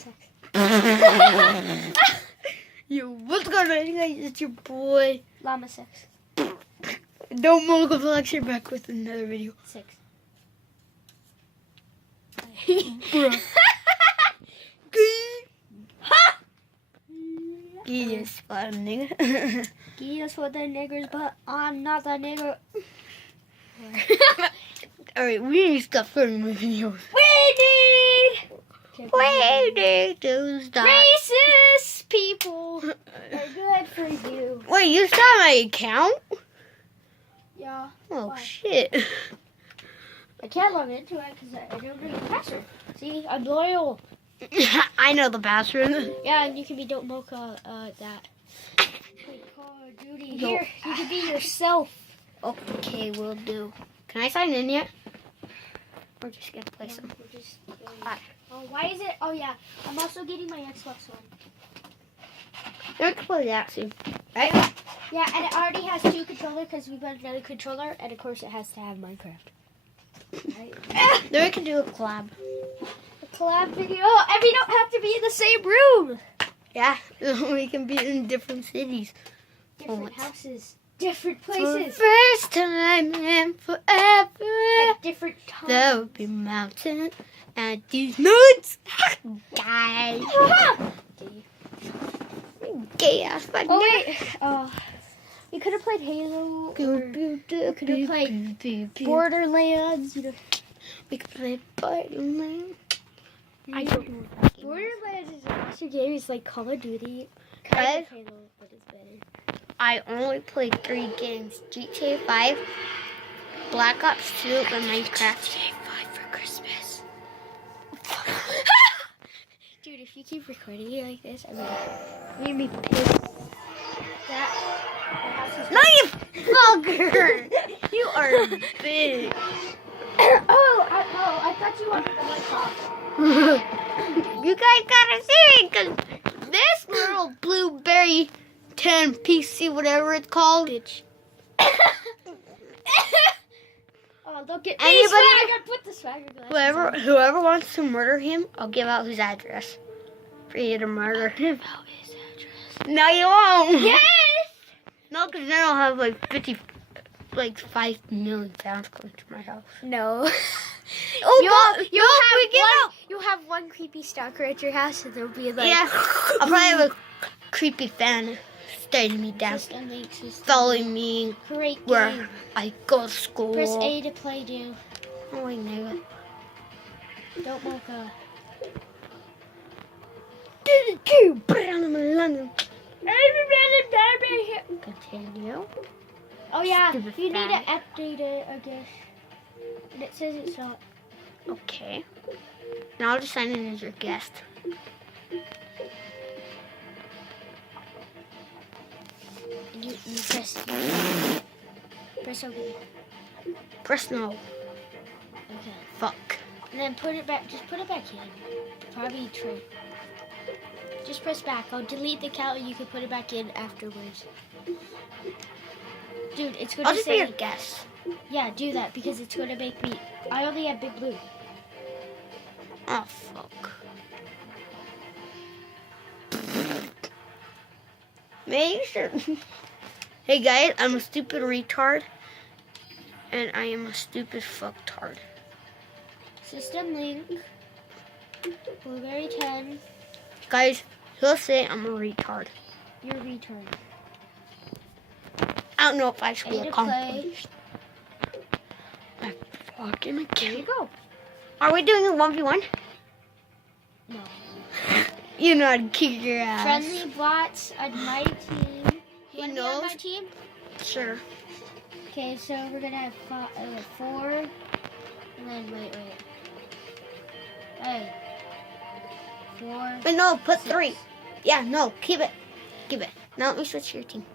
sex. Yo, what's going on, guys? It's your boy. Llama sex. Don't Mocha Flex, you're back with another video. 6. Bruh. He is funny. He is for the niggers, but I'm not the nigger. Alright, we need to stop filming my videos. We need to stop. racist people. They're good for you. Wait, you saw my account? Yeah. Oh, Why? shit. I can't log into it because I don't know the password. See, I'm loyal. I know the password. Yeah, and you can be Don't Mocha that. Play Call of Duty. Here, you can be yourself. Okay, will do. Can I sign in yet? We're just gonna play some. We're just, oh, why is it? Oh, yeah. I'm also getting my Xbox One. Let's play that soon. Right? Yeah, and it already has 2 controllers because we bought another controller, and of course it has to have Minecraft. Right? Then we can do a collab. A collab video, and we don't have to be in the same room. Yeah, we can be in different cities. Different Oh, houses, different For places, the first time and forever, at different times. there will be mountains and these nuts. Guys. Gay ass fucking. Oh wait, we could have played Halo. Or could have played Borderlands. You know. We could play Borderlands. I don't know what that game Borderlands is a master game. It's like Call of Duty. Kind Guys, of Halo, but it's better. I only played 3 games: GTA 5, Black Ops 2, and Minecraft. GTA 5 for Christmas. Dude, if you keep recording it like this, I'm gonna be pissed. No, you fucker! You are big. I thought you wanted the mic off. You guys gotta see it, because this little blueberry 10 PC, whatever it's called. Bitch. Oh, don't get Anybody- swagger. Put the swagger glasses Whoever wants to murder him, I'll give out his address for you to murder him. Out his address. No, you won't. Yes! No, because then I'll have like 5 million pounds coming to my house. No. Oh, You'll have one creepy stalker at your house, and there'll be like yeah, I'll probably have a creepy fan staring me down, following me Great where game. I go to school. Press A to play, dude. Oh, I know. Don't Mocha. Continue. Oh yeah, Stupid you need to fan. update it, I guess. And it says it's not. Okay. Now I'll just sign in as your guest. You press OK. Press no. Okay. Fuck. And then put it back. Just put it back in. Probably true. Just press back. I'll delete the account and you can put it back in afterwards. Dude, it's going I'll to just be say... your guest. Yeah, do that because it's going to make me... I only have Big Blue. Oh, fuck. Make sure. Hey guys, I'm a stupid retard. And I am a stupid fucktard. System link. Blueberry 10. Guys, he'll say I'm a retard. You're a retard. I don't know if I should be A to accomplished. I fucking There can't. you go. Are we doing a 1v1? No. You know I'd kick your ass. Friendly bots on my team. He Wanna be on my knows. team? Sure. Okay, so we're gonna have 4. And then, wait. Hey. 4. But no, put 6. 3. Yeah, no, keep it. Keep it. Now let me switch to your team.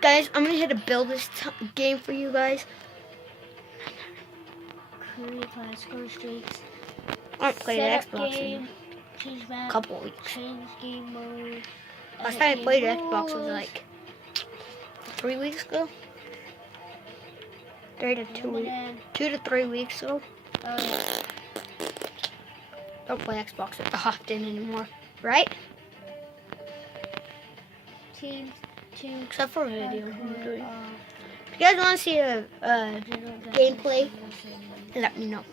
Guys, I'm gonna hit a build this game for you guys. Curry class, score streaks. I haven't played Setup Xbox game. in Change a map. couple weeks. Change game mode. Last edit time I game played Xbox was rules, like 3 weeks ago. 3 to 2 weeks. limited. 2 to 3 weeks ago. Oh, don't play Xbox often anymore, right? Teams, Except for video. I'm doing. If you guys want to see a gameplay, let me know.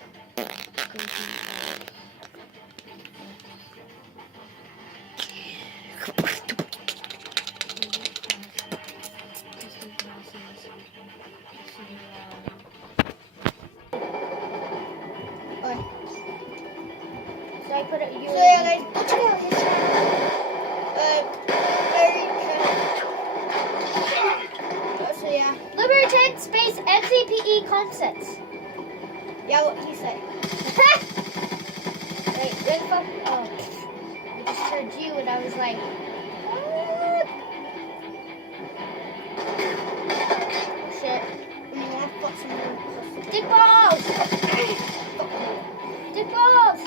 So I put it. So yeah, guys, go check out his channel. So yeah. Liberty space MCPE concepts. Yeah, what he said. Wait, where the fuck? Oh, I just heard you, and I was like, what? Shit. You want to put some more? Dick balls! Dick balls!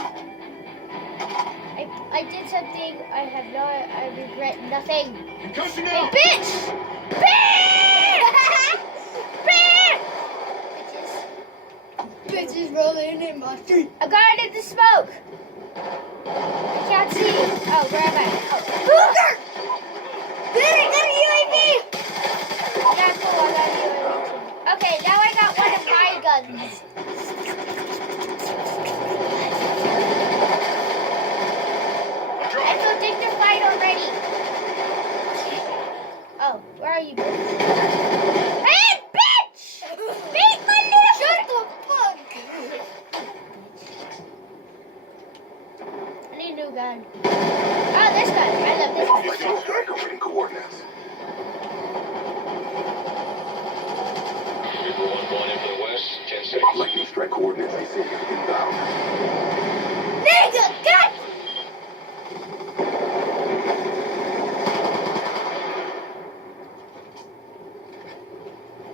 I did something I regret nothing. Concussion Hey, out! bitch! Bitch! Bitches. Bitches rolling in my street. I got it in the smoke. I can't see. Oh, where am I? Oh. Get a UAV! Yeah, cool. I got you. Okay, now I got one of my guns. I feel dignified already. Oh, where are you, bitch? Hey, bitch! Beat my little... Shut the fuck! I need a new gun. Oh, this gun. I love this gun. Additional strike awaiting coordinates. Lightning strike coordinates I see inbound. Nigga, God!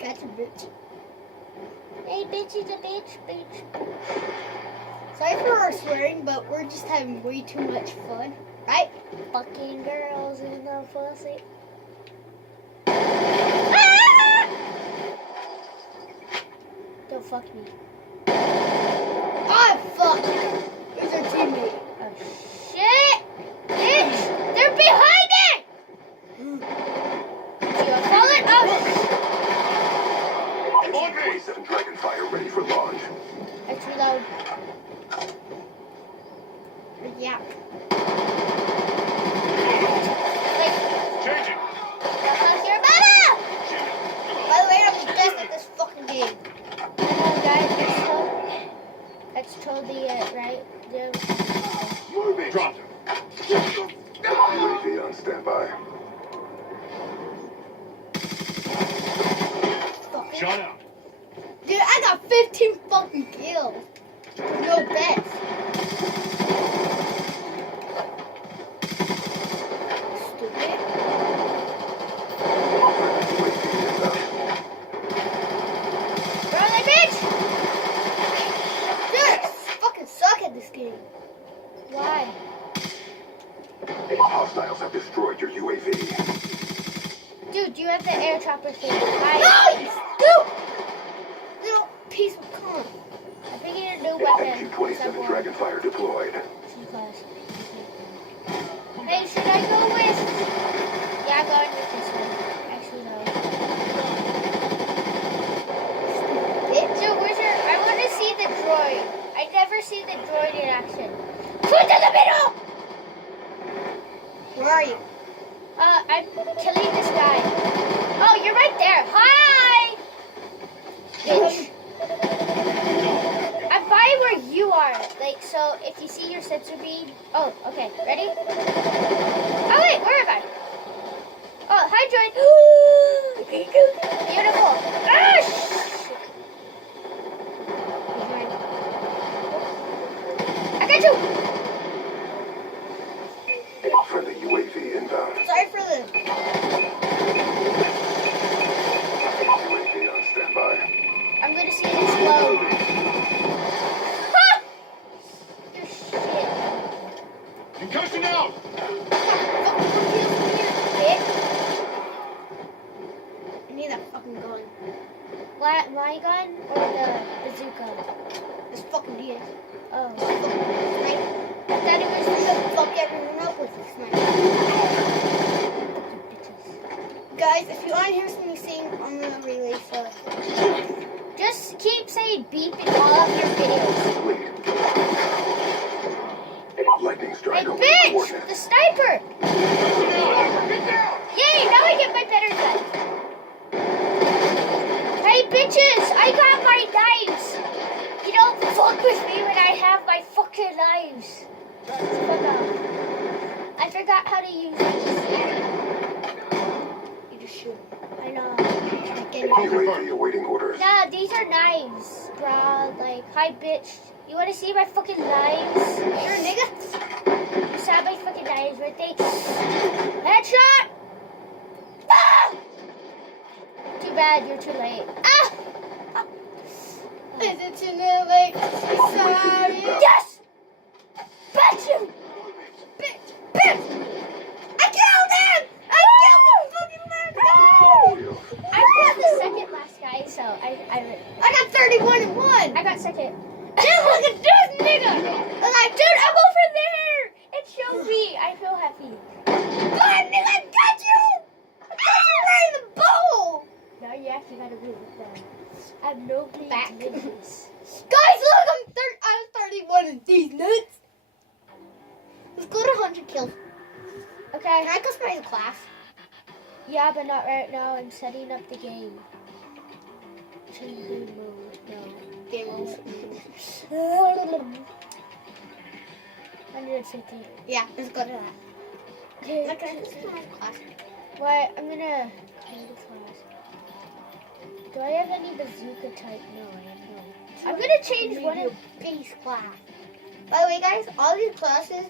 Gotcha, bitch. Hey, bitch is a bitch, bitch. Sorry for our swearing, but we're just having way too much fun, right? Fucking girls in the pussy. Don't fuck me. Ah, fuck! Who's our teammate? Oh, shit! Bitch! They're behind it! You gonna fall it? Oh, On me! 27 Dragonfire ready for launch. let's reload. Yeah. Like, Changing. the fuck your mama! By the way, I'm the best at this fucking game. I know, guys, that's totally it, right? UAV dropped him. UAV on standby. Fucking. Shot out. Dude, I got 15 fucking kills. No bets. Stupid. Run, bitch! Dude, I fucking suck at this game. Why? Hostiles have destroyed your UAV. Dude, you have the air chopper thing. Hi. Nice! Dude! Little piece of cum. I figured a new weapon. MQ-27 Dragonfire deployed. Hey, should I go with... Yeah, I'm going with this one. Actually, no. Dude, where's your... I want to see the droid. I never see the droid in action. Put to the middle! Where are you? I'm killing this guy. Oh, you're right there. Hi! Bitch. I'm by where you are. Like, so if you see your sensor beam... Oh, okay. Ready? Oh, wait. Where am I? Oh, hi, droid. Beautiful. Ah, shit. I got you. Friendly UAV inbound. Sorry for the... UAV on standby. I'm going to see it explode. Ha! You shit. Concussion out! Bitch. I need that fucking gun. My gun or the bazooka? This fucking DS. Oh. Right? everyone up with a sniper. Guys, if you want to hear something sing, I'm gonna release it. Just keep saying beep in all of your videos. Lightning Hey, strike over bitch! coordinates. The sniper! Yay, now I get my better gun. Hey, bitches! I got my knives! You don't fuck with me when I have my fucking knives. Fuck off. I forgot how to use these. You just shoot. I know. UAV awaiting orders. Nah, these are knives, bro. Like, hi, bitch. You wanna see my fucking knives? Sure, nigga. You saw my fucking knives, right there? Headshot! Ah! Too bad, you're too late. Ah! Is it too late? Sorry. Yes! Bitch you! Bitch! Bitch! I killed him! I killed the fucking last guy! I got the second last guy, so I got 31 and 1! got second. Dude, look at this nigga! Like, dude, I'm over there! It showed me. I feel happy. God, nigga, I got you! I got you right in the bowl! Now you actually gotta move it down. I have no Back. business. Guys, look, I'm 31 in these nuts! Let's go to 100 kills. Okay. Can I customize the class? Yeah, but not right now. I'm setting up the game. Change game mode. No. Game rules. 150. Yeah, let's go to that. Okay. Can I customize the class? Wait, I'm gonna clean the class. Do I have any bazooka type? No, I have no. I'm gonna change one of. Base class. By the way, guys, all these classes,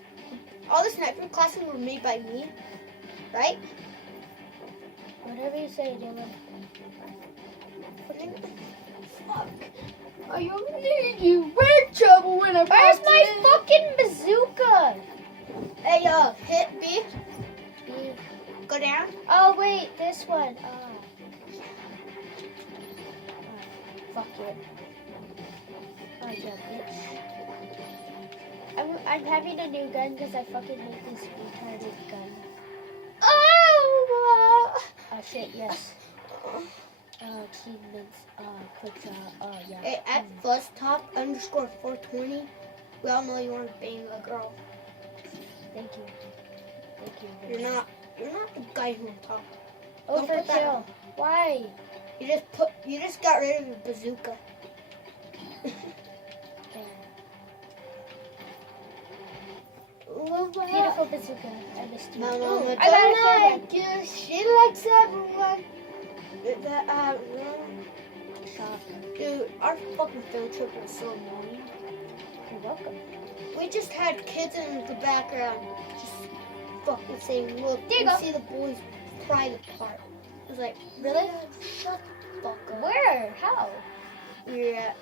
all the sniper classes were made by me, right? Whatever you say, Dylan. Fuck. I only need you red trouble when I Where's my fucking bazooka? Hey, hit B. B. Go down. Oh wait, this one. Oh, fuck it. Oh yeah, bitch. I'm having a new gun because I fucking hate this retarded gun. Oh! Oh shit, yes. Achievements, quick draw, oh yeah. Hey, at first top underscore 420. We all know you want to bang a girl. Thank you. Thank you. You're not the guy who talk. Oh, Don't for put that kill. Why? You just got rid of your bazooka. Beautiful bazooka. I missed you. My Ooh, mama I got a don't third like you. She likes everyone. Shop. Dude, our fucking field trip was so annoying. You're welcome. We just had kids in the background just fucking saying, look, There you you go. see the boys' private part. I was like, Really? shut the fuck up. Where? How? We were at,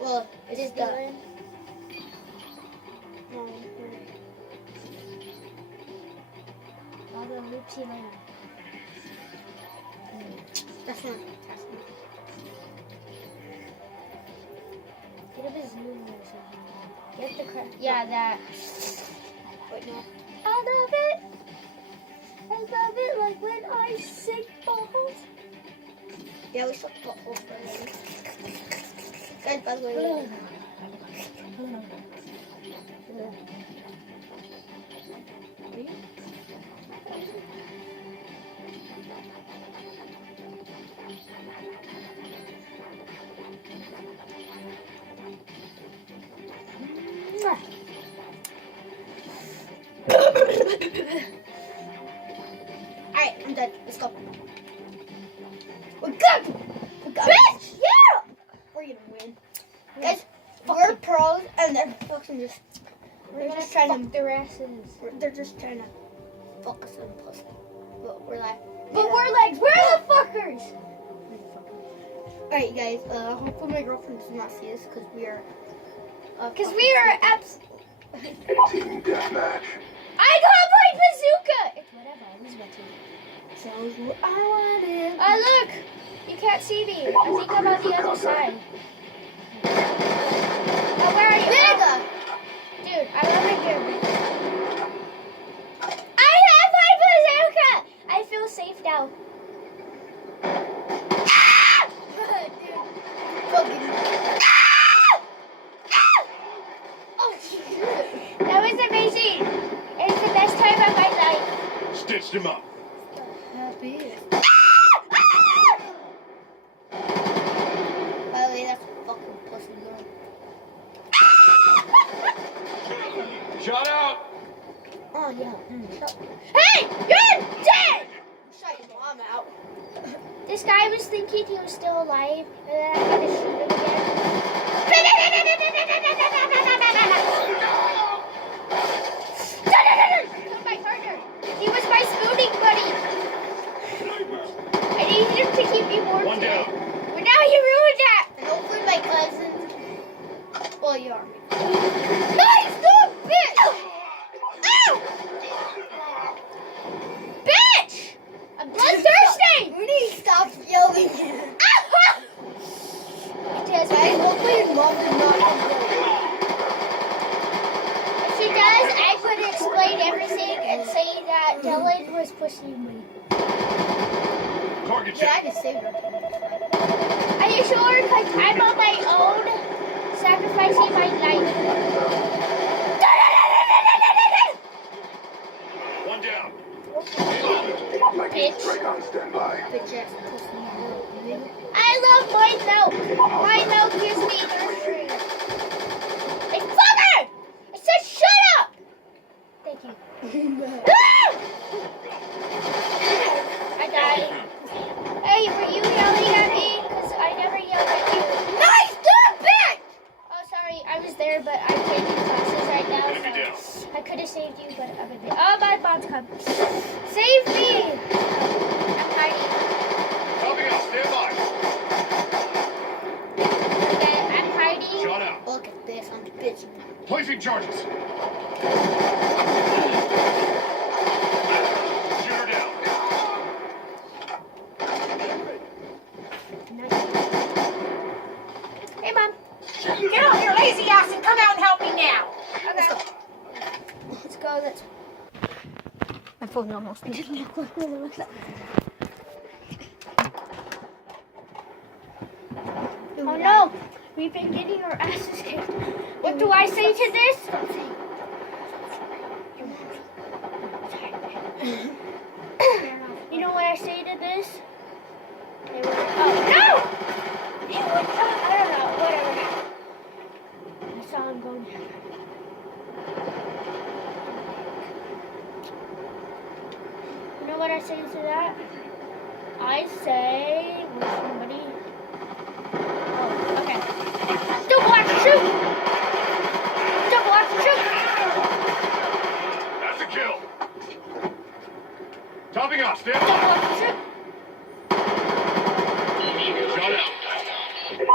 well, it's the, Disneyland? All the Loopsy Land. that's not, Get a bazooka or something. Get the crap. Yeah, that. wait, no. I love it. I love it like when I sing balls. Yeah, we shut the hole for a minute. Guys, by the way, alright, I'm done. Let's go. We're good! We got Bitch! Yeah! We're gonna win. Guys, we're pros and they're fucking just, We're just gonna trying to, fuck their asses. they're just trying to fuck us in the pussy. But we're like, But we're like, we're the fuckers! alright guys, hopefully my girlfriend does not see this because we are, Because we are abs. Team deathmatch. I got my bazooka! It's whatever, I lose my team. shows what I wanted. Oh, look! You can't see me. I think I'm on the other side. Oh, where are you? Nigga! Dude, I'm over here, bitch. Bust him up. Happy. By the way, that's a fucking pussy girl. Shot out. Oh yeah. Hey, you're dead! Shut your mom out. This guy was thinking he was still alive, and then I had to shoot him again. Killed my partner. He was my spooning buddy. I needed him to keep me warm. One down. But now you ruined that. And hopefully my cousins. Well, you are. Nice, good bitch. Ow! Bitch! I'm bloodthirsty. Rudy, stop yelling. Guys, Guys, hopefully your mom did not know. if she does, I'm going to explain everything and say that Dylan was pushing me. Target Yeah, I check. just saved her. Are you sure? Because I'm on my own, sacrificing my life. One down. Lightning Bitch. strike on standby. Bitch ass pussy. I love my milk. My milk gives me thirst. Hey, fucker! I said shut up! Thank you. Ah! I died. Hey, were you yelling at me? Because I never yelled at you. Nice, good bitch! Oh, sorry. I was there, but I'm taking classes right now. Enemy down. So I could have saved you, but I'm a bit. Oh, my bot's come. Save me! I'm hiding. Copy out. Stand by. Okay, I'm hiding. Shot out. Look at this, I'm bitch. Placing charges. Shooter down. Hey, Mom. Get off your lazy ass and come out and help me now. Okay. Let's go. Let's. My phone almost didn't. Oh no! We've been getting our asses kicked. What do I say to this? You know what I say to this? They were, oh no! I don't know. Whatever. I saw him going. You know what I say to that? I say, where's somebody? Oh, okay. Double action shoot! Double action shoot! That's a kill. Topping off. Stand Double by. action shoot! Shot out.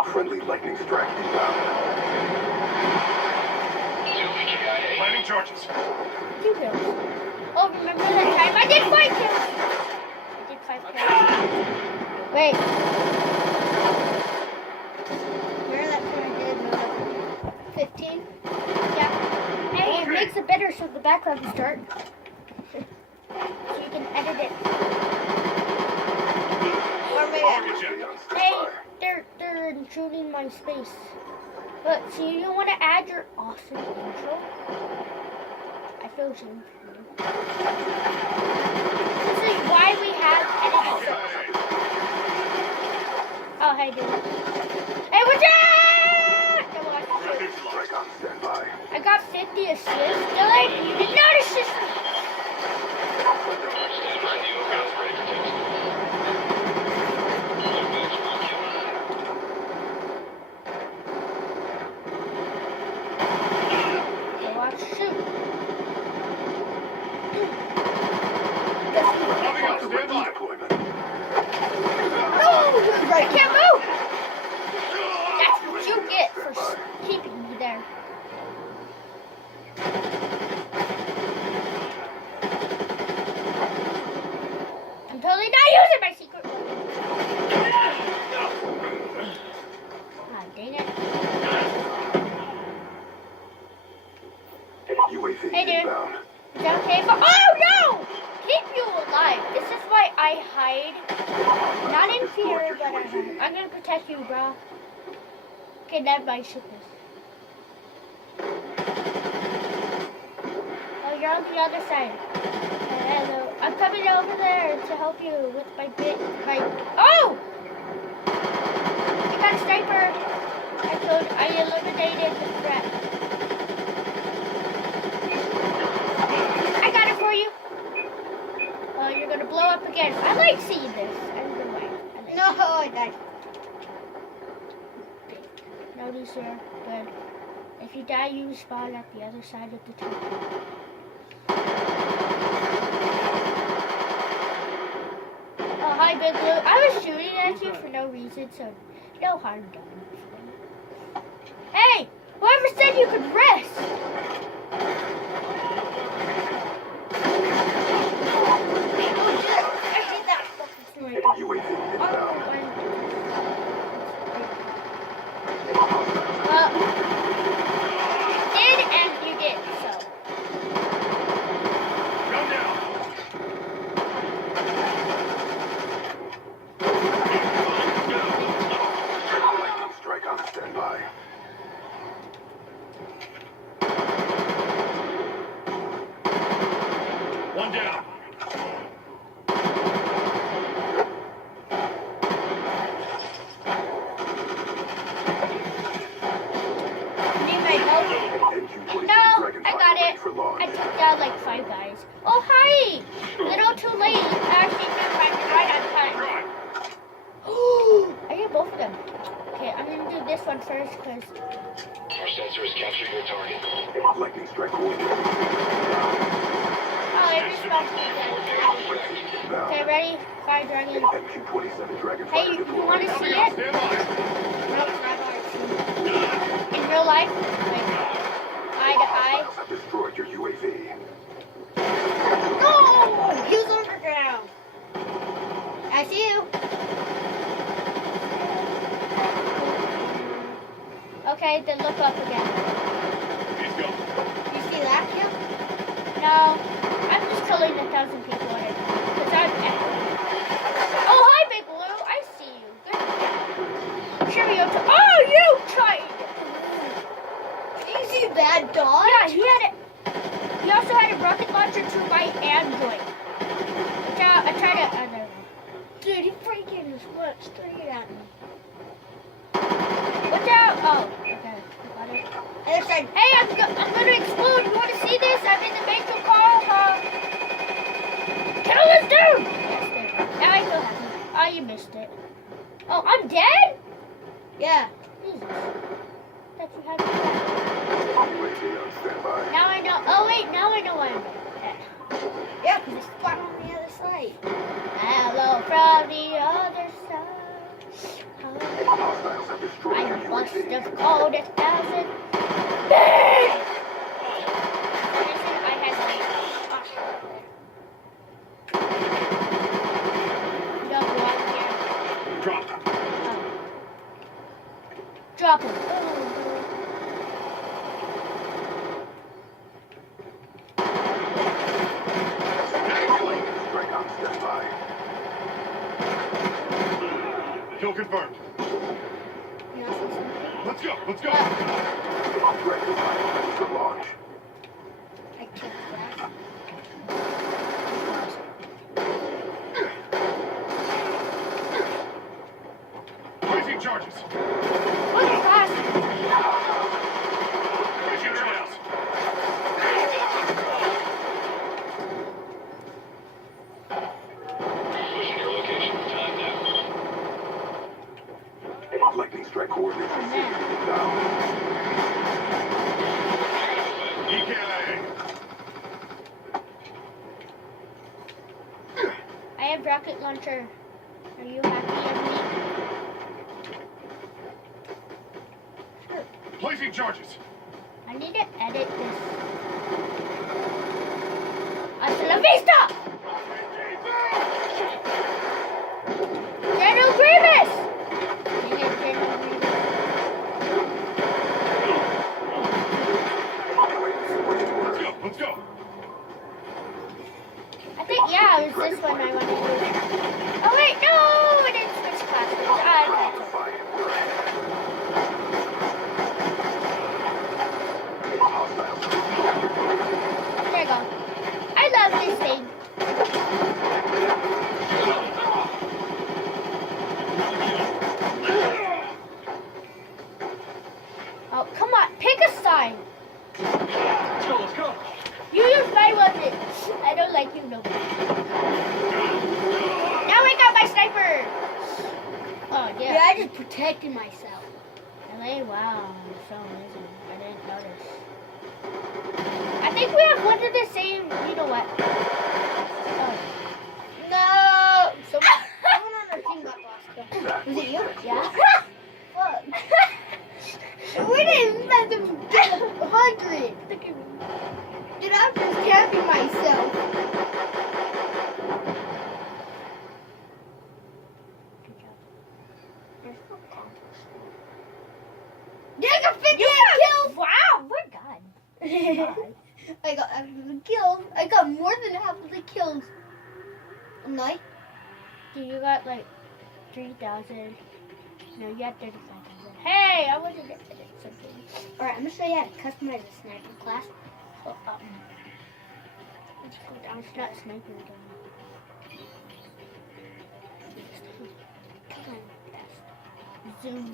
Friendly lightning strike inbound. Planning charges. 2 kills. Oh, remember that time I did 5 kills? I did 5 kills. Wait. Remember that time I did 15? Yeah. Hey, it makes it better so the background is dark. So you can edit it. Or maybe Target check. Hey, they're intruding my space. But so you want to add your awesome intro? I feel ashamed for you. This is why we have editing. Oh, hey, dude. Hey, what's up? Double action shoot. Lightning strike on standby. I got 50 assists. Dylan, you did not assist me. Double action shoot. Topping off. Stand Lightning by. deployment. No! I can't move! That's what you get for keeping me there. I'm totally not using my secret weapon. Ah, dang it. UAV Hey, dude. inbound. Is that okay? Oh, no! Keep you alive. This is why I hide. Not in fear, but I hide. I'm gonna protect you, bro. Okay, never mind. Shoot this. Oh, you're on the other side. Hello. I I'm coming over there to help you with my bit. Oh! I got a sniper. I eliminated the threat. I got it for you. Oh, you're gonna blow up again. I like seeing this. I don't know why. No, I died. No, sir. Good. If you die, you respawn at the other side of the tunnel. Oh, hi, Big Blue. I was shooting at you for no reason, so no harm done. Hey! Whoever said you could rest? I hate that fucking sniper. UAV inbound. Well, you did and you did, so. Gun down. Lightning strike on standby. One down. Need my help? MQ-27 No, Dragon I got ready it. for launch. I took down like 5 guys. Oh, hi! Little too late. Actually, never mind. Right on time. Drive. I get both of them. Okay, I'm gonna do this one first because. Our sensors captured your target. Lightning strike coordinated. Oh, it responds to me again. Inbound. Okay, ready? Fire dragon. MQ-27 Dragon Hey, you deployed. want to see it? Stand by. Nope, not hard to see. In real life, like eye to eye. Hostiles have destroyed your UAV. No! He was underground. I see you. Okay, then look up again. He's go. You see that, Kim? No, I'm just killing 1,000 people at a time. Because I'm epic. Oh, hi, Big Blue. I see you. Good. Cheerio to. Oh, you tried! Easy, bad dog. Yeah, he had it. He also had a rocket launcher to my Android. Which I tried to. I don't know. Dude, he freaking is what? Straight at me. Watch out! Oh, okay. Got it. Other side. Hey, I'm gonna explode. You want to see this? I'm in the major car. Kill this dude! Yes, there. Now I feel happy. Oh, you missed it. Oh, I'm dead? Yeah. Jesus. Thought you had me dead. UAV on standby. Now I know. Oh wait, now I know why I'm dead. Yeah, because it's far on the other side. Hello from the other side. Hostiles have destroyed I your must UAV. have called 1,000. Bang! I had like. No, go out here. Drop. Oh. Drop him. Lightning strike on standby. Kill confirmed. You know, something? Let's go. Let's go. Threat design ready for launch. I killed that. Placing charges. What is that? Mission trials. Pushing your location. Time now. Lightning strike coordinates received. Inbound. EKIA. I have rocket launcher. Are you happy of me? Sure. Placing charges. I need to edit this. Hasta la vista! General Grievous! Dang it, General Grievous. Let's go. Let's go. I think, yeah, it was this one I wanted to do. Oh, wait, no! I didn't switch classes. Okay. There you go. I love this thing. I don't like you no more. Now I got my sniper. Oh yeah. Yeah, I just protected myself. Really? Wow, so amazing. I didn't notice. I think we have one of the same. You know what? Oh. No! Someone on our team got lost. Was it you? Yeah. Fuck. We didn't let them get 100. Dude, I'm just camping myself. Did I got 58 kills? Wow, we're done. I got half of the kills. I got more than half of the kills. Am I? You got like 3,000. No, you had 35,000. Hey, I wasn't there. Something. Alright, I'm gonna show you how to customize a sniper class. So, let's go down. It's not sniper again. Come on, best. Zoom.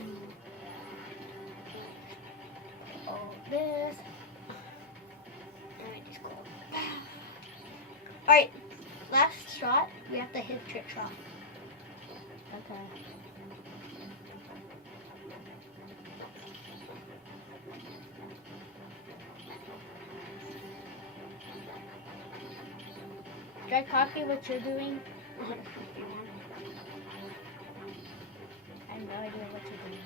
All this. Alright, just go. Alright, last shot, we have to hit trick shot. Okay. Should I copy what you're doing? I have no idea what you're doing.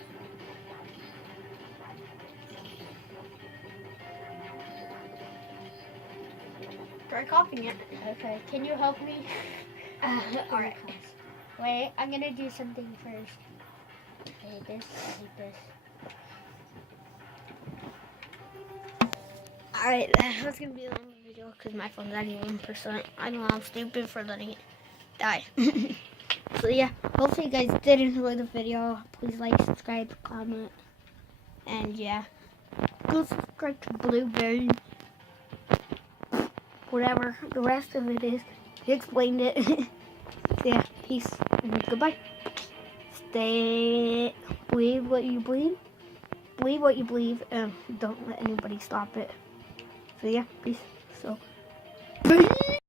Try copying it. Okay, can you help me? Alright. Wait, I'm gonna do something first. I hate this, I hate this. Alright, that's gonna be the end of the video because my phone's at 1%. I know I'm stupid for letting it die. So yeah, hopefully you guys did enjoy the video. Please like, subscribe, comment, and yeah, go subscribe to Blueberry. Whatever the rest of it is, he explained it. So yeah, peace and goodbye. Stay, believe what you believe what you believe, and don't let anybody stop it. So yeah, peace. So, peace.